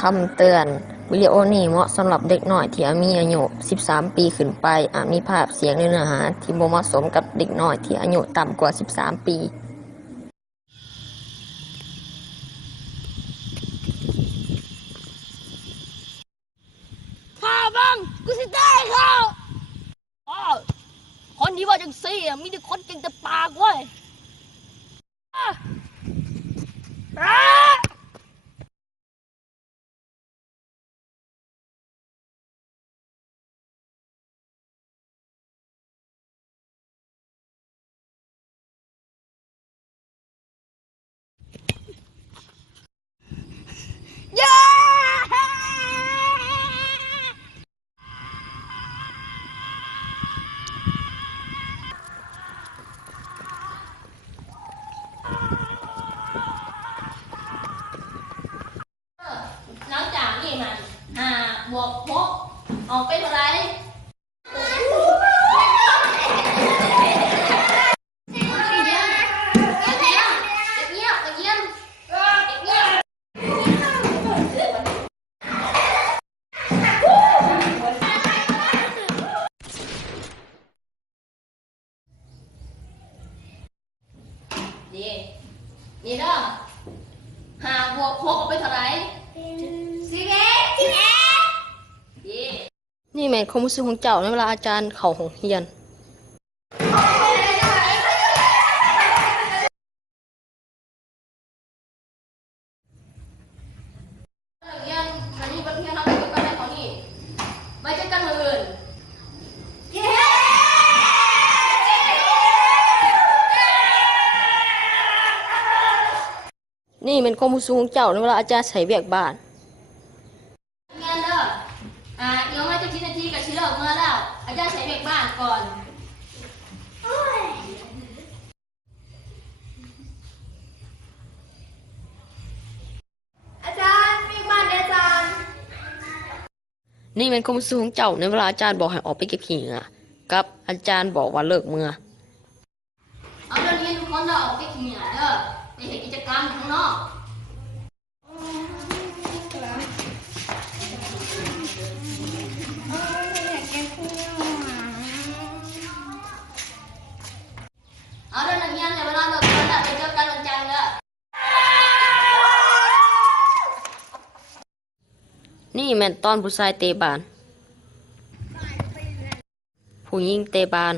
คำเตือนวิดีโอนี้เหมาะสำหรับเด็กน้อยที่มีอายุ 13 ปีขึ้นไปอาจมีภาพเสียงหรือเนื้อหาที่บ่เหมาะสมกับเด็กน้อยที่อายุต่ำกว่า 13 ปีข้าบังกูสิได้เขาคนที่ว่าจังซี่มีแต่คนเก่งแต่ปากเว้ยหลังจากนี้มัน5 บวก 6ออกไปเท่าไหร่นี่เด้อ5 บวก 6ออกไปเท่าไหร่นี่แม่นความรู้สึกของเจ้าในเวลาอาจารย์เข้าห้องเรียนวันนี้วันที่เราไปกันในของนี่ไปเจอกันมื้ออื่นนี่เป็นความรู้สึกของเจ้าในเวลาอาจารย์ใส่เวียกบ้านงานเด้อเดี๋ยวมาจะ10 นาทีกับชิเลิกเมื่อแล้วอาจารย์ใส่เบรกบ้านก่อนอาจารย์เบรกบ้านอาจารย์นี่เป็นความรู้สึกของเจ้าในเวลาอาจารย์บอกให้ออกไปเก็บขี้เหงื่อกับอาจารย์บอกว่าเลิกเมื่อเอาเดี๋ยวนี้ทุกคนเราออกไปขี้เหงื่อเด้อไปเห็นกิจกรรมข้างนอกเอาเดี๋ยวนักเรียนในเวลาเลิกเรียนแล้วไปเจอกันวันจันทร์เด้อนี่แม่นตอนผู้ชายเตะบานผู้หญิงเตะบาน